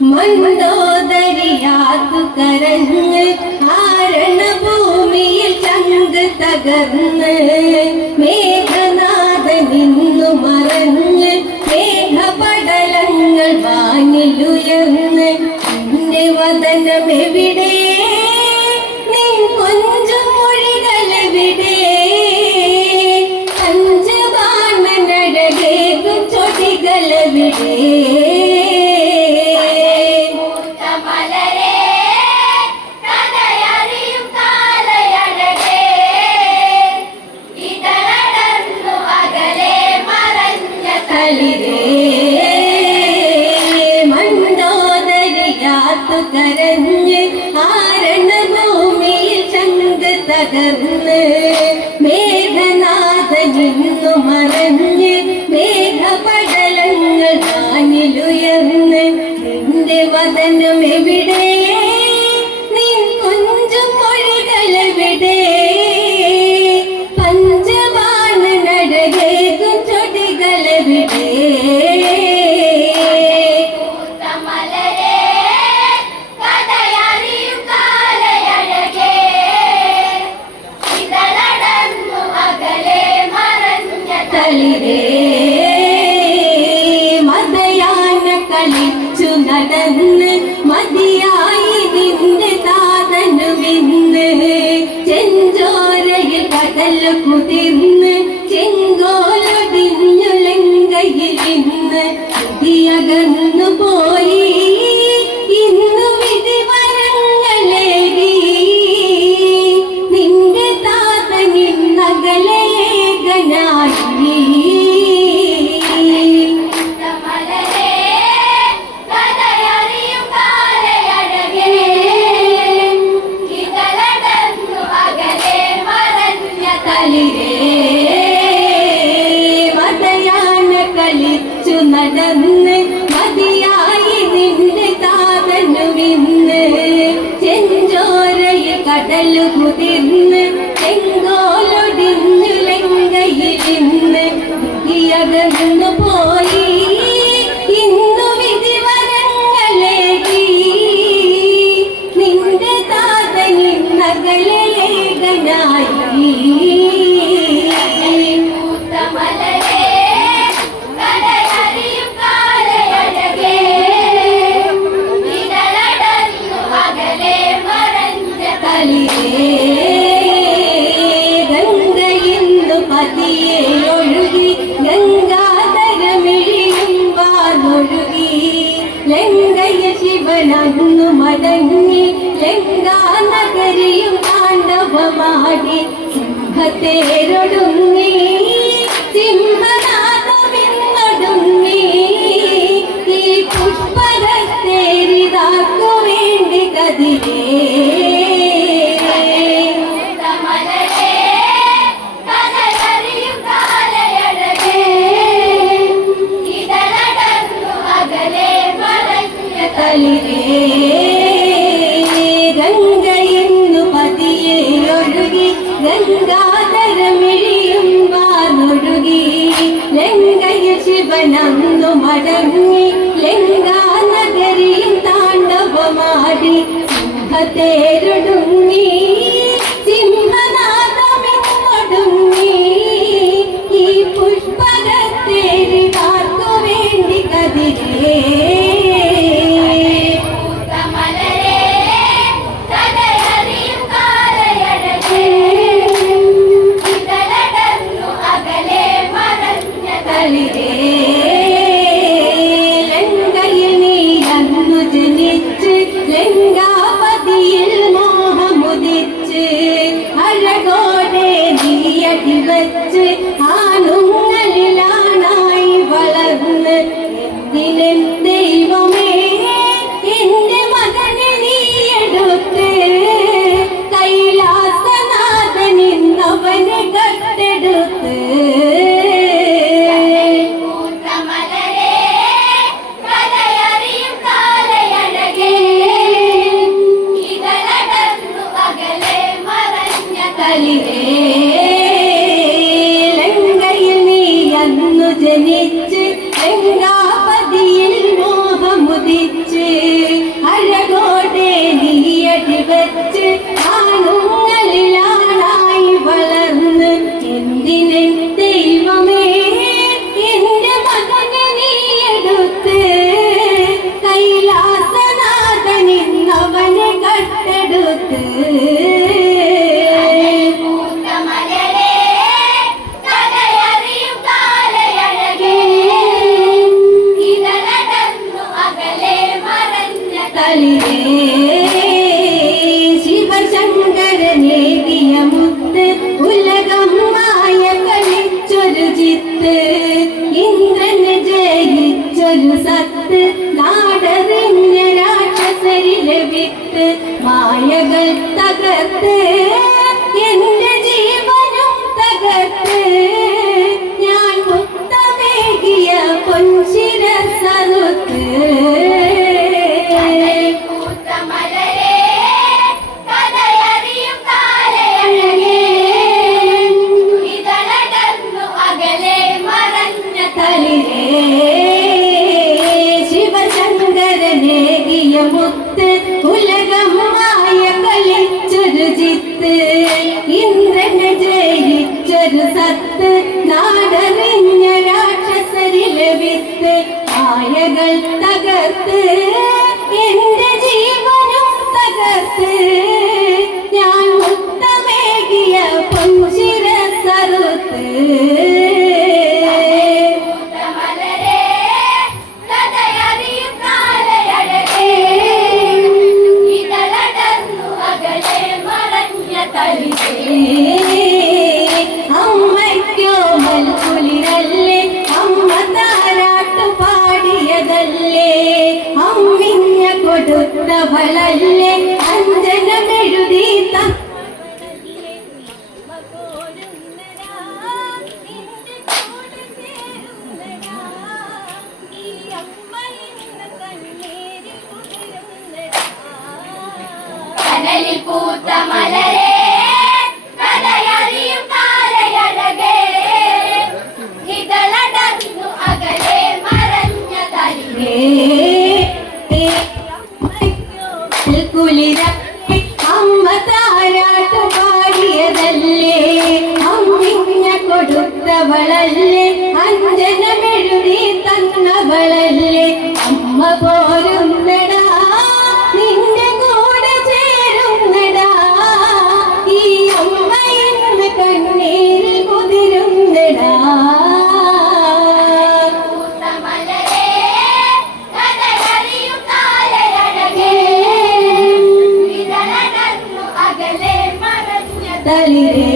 മന്ദോദരിയാക്കു കരഞ്ഞ് ആരണഭൂമിയിൽ ചങ്ക് തകർന്ന് മേഘനാഥനിന്നു മറഞ്ഞ് മേഘപടലങ്ങൾ വാനിലുയർന്ന് നിന്റെ വദനമെവിടെ നിൻ കൊഞ്ചും മൊഴികളെവിടെ പഞ്ചവാണനഴകേകും ചൊടികളെവിടെ കരഞ്ഞ് ആരണഭൂമിയിൽ ചങ്ക് തകർന്ന് മേഘനാഥനിന്നു മറഞ്ഞ് മേഘപടലങ്ങൾ വാനിലുയർന്ന് നിന്റെ വദനമെവിടെ നിൻ കൊഞ്ചും മൊഴികളെവിടെ പഞ്ചവാണനഴകേകും ചൊടികളെവിടെ മതയാന കളിച്ചു നടന്ന് മതിയായി നിന്റെ താതനു വിന്ന് ചെഞ്ചോരയിൽ കടൽ കുതിർന്ന് ചെങ്കോലൊടിഞ്ഞു ലങ്കയിൽ ഇന്ന് വിധിയകന്നു പോയി ഇന്നു വിധിവരങ്ങളേകി നിന്റെ താതനിന്നകലേകനായി നടന്ന് മതിയായി നിന്റെ താതനു വിന്ന് ചെഞ്ചോരയിൽ കടലു കുതിർന്ന് ചെങ്കോലൊടിഞ്ഞു ലങ്കയിൽ ഇന്ന് വിധിയകന്നു പോയി ഇന്നു വിധിവരങ്ങളേകി നിന്റെ താതനിന്നകലേകനായി ഗംഗയിന്നു പതിയെ ഒഴുകി ഗംഗാധരമിഴിയും വാനൊഴുകി ലങ്കയ ശിവനന്നു മടങ്ങി ലങ്കാനഗരിയും താണ്ഡവമാടി സിംഹത്തേരൊടുങ്ങി സിംഹനാഥമെന്നൊടുങ്ങി ഈ പുഷ്പരത്തേരിതാക്കു വേണ്ടി കതിരേ ഗംഗയിന്നു പതിയെ ഒഴുകി ഗംഗാധരമിഴിയും വാനൊഴുകി ലങ്കയിൽ ശിവനന്നു മടങ്ങി ലങ്കാനഗരിയും താണ്ഡവമാടി സിംഹത്തേരൊടുങ്ങി സിംഹനാഥമെന്നൊടുങ്ങി ഈ പുഷ്പകത്തേരി കാർക്കു വേണ്ടി കതിരേ തളിരേ ശിവശങ്കരനേകിയ മുത്ത് ഉലകം മായ കളിച്ചൊരു ചിത്ത് ഇന്ദ്രന് ജയിച്ചൊരു സത്ത് നാടറിഞ്ഞ രാക്ഷസരിലെ വിത്ത് മായകൾ തകർത്ത് എന്റെ ജീവനും തകർത്ത് ഞാൻ മുത്തമേകിയ പൊൻശിരസറുത്ത് ശിവശങ്കരനേകിയ മുത്ത് ഉലകം മായ കളിച്ചൊരു ചിത്ത് ഇന്ദ്രന് ജയിച്ചൊരു സത്ത് നാടറിഞ്ഞ രാക്ഷസരിലെ വിത്ത് മായകൾ തകർത്ത് എന്റെ ജീവനും തകർത്ത് ഞാൻ മുത്തമേകിയ പൊൻശിരസറുത്ത് അമ്മയ്ക്കോ മൽക്കുളിരല്ലേ അമ്മ താരാട്ടു പാടിയതല്ലേ അമ്മിഞ്ഞ കൊടുത്തവളല്ലേ അഞ്ജനമെഴുതി കനലിൽ പൂത്ത മലരേ കഥയറിയും കാലയഴകേ ഇതളടർന്നു അകലെ മറഞ്ഞ തരികേ കുളിരല്ലേ അമ്മ താരാട്ടു പാടിയതല്ലേ അമ്മിഞ്ഞ കൊടുത്തവളല്ലേ അഞ്ജനമെഴുതി തന്നവളല്ലേ അമ്മ പോരുന്നടാ നിന്റെ കൂടെ ചേരുന്നടാ ഈ അമ്മ ഇന്ന് കണ്ണീരിൽ കുതിരുന്നടാ തളിരേ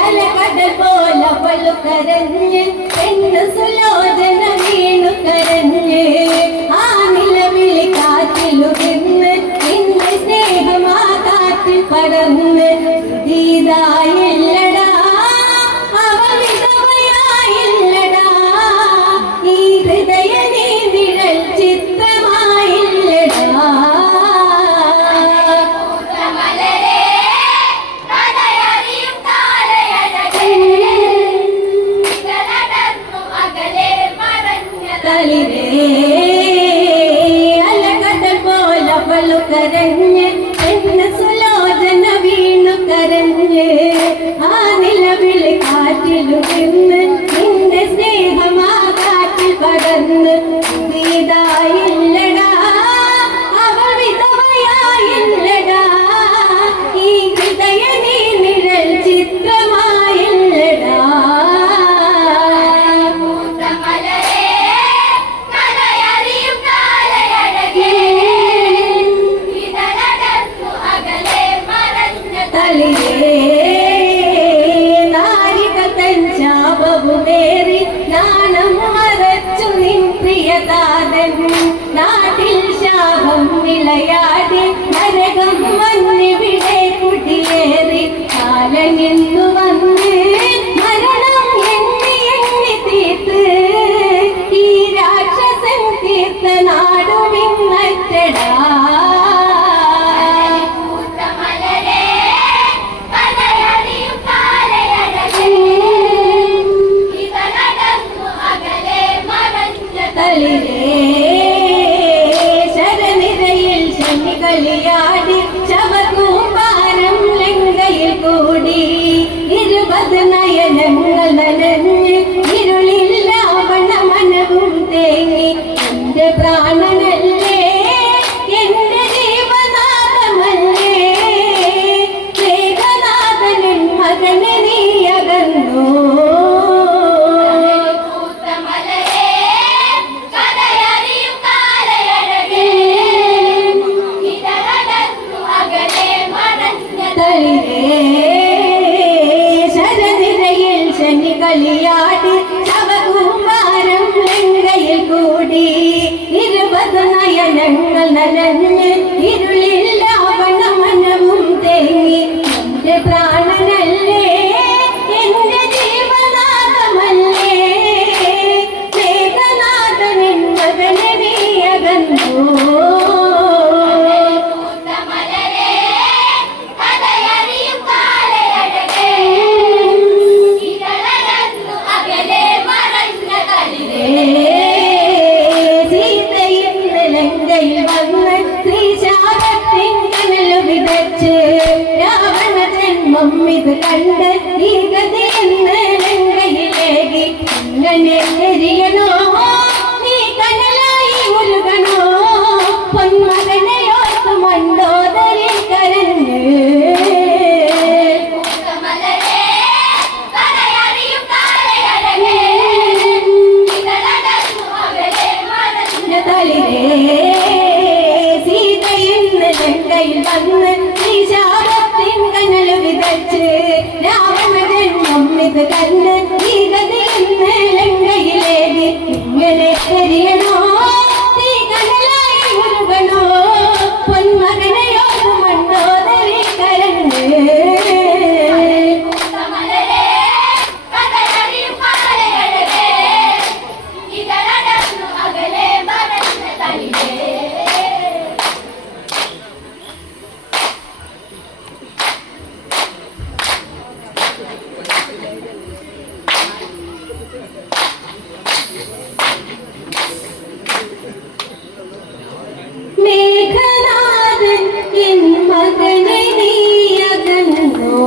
അലകടൽ പോലവളു കരഞ്ഞ് പെണ്ണു സുലോചന വീണു കരഞ്ഞ് ആ നിലവിളി കാറ്റിലു നിന്ന് നിന്റെ സ്നേഹമാ കാറ്റിൽ പടർന്ന് ഇതായില്ലടാ അവൾ വിധവയായില്ലടാ ഈ ഹൃദയ നീ നിഴൽ ചിത്രമായില്ലടാ തളിരേ അലകടൽ പോലവളു കരഞ്ഞ് പെണ്ണ് സുലോചന വീണു കരഞ്ഞ് ആ നിലവിളി കാറ്റിലു നിന്ന് നിന്റെ സ്നേഹമാ കാറ്റിൽ പടർന്ന് ഇതായില്ലടാ അവൾ വിധവയായില്ലടാ ഈ ഹൃദയ നീ നിഴൽ ചിത്രമായില്ലടാ തളിരേ നാരിക തൻ ശാപവുമേറി നാണം മറച്ചു നിൻ പ്രിയതാതൻ നാട്ടിൽ ശാപം വിളയാടി നരകം വന്നിവിടെ കുടിയേറി കാലനിന്നു വന്ന് മരണം എണ്ണി എണ്ണി തീർത്ത് ഈ രാക്ഷസൻ തീർത്ത നാടുമിന്നറ്റടാ തളിരേ ശരനിരയിൽ ശനികളിയാടി ശവകൂമ്പാരം ലങ്കയിൽ കൂടി 20 നയനങ്ങൾ നനഞ്ഞ് ഇരുളിൽ രാവണ മനവും തേങ്ങി എന്റെ പ്രാണനല്ലേ എന്റെ ജീവനാഥമല്ലേ വേദനാഥനൻ മകനെ നീ അകന്നോ പൂത്ത മലരേ കഥയറിയും കാലയഴകേ നയനങ്ങൾ നനഞ്ഞ് ഇരുളിൽ മനവും തേങ്ങി എന്റെ പ്രാണനല്ലേ എന്റെ ജീവനാഥമല്ലേ മേഘനാഥനിൻ മകനെ നീ അകന്നു മലരെ കഥയറിയും കാലയഴകേ ഇതളകന്നു അകലെ മറഞ്ഞ കളിരേ സീതയിന്ന് ലങ്കയിൽ വന്ന് ശ്രീശാപത്തിൻ കനലു വിതച്ച് രാവണ ജന്മം ഇത് കണ്ട് ഈ ഗതിയെന്ന് ലങ്കയിലേകി ഇങ്ങനെ എരിയണോ നീ കനലായി ഉരുകണോ പൊന്മകനെയോർത്തു മണ്ടോദരി കരഞ്ഞ് മലരെ കഥയറിയും കാലയഴകേ ഇതളകന്നു അകലെ മറഞ്ഞ തളിരേ സീതയിന്ന് ലങ്കയിൽ വന്ന് ശ്രീശാപത്തിൻ കനലു വിതച്ച് രാവണ ജന്മം ഇത് കണ്ട് ഈ ഗതിയെന്ന് ലങ്കയിലേകി ഇങ്ങനെ എരിയണോ നീ കനലായി ഉരുകണോ പൊന്മകനെയോർത്ത് മണ്ടോദരി കരഞ്ഞ് മലരെ കഥയറിയും കാലയഴകേ ഇതളകന്നു അകലെ മറഞ്ഞ കളിരേ മേഘനാഥൻ എൻ മകനെ നീ അകന്നോ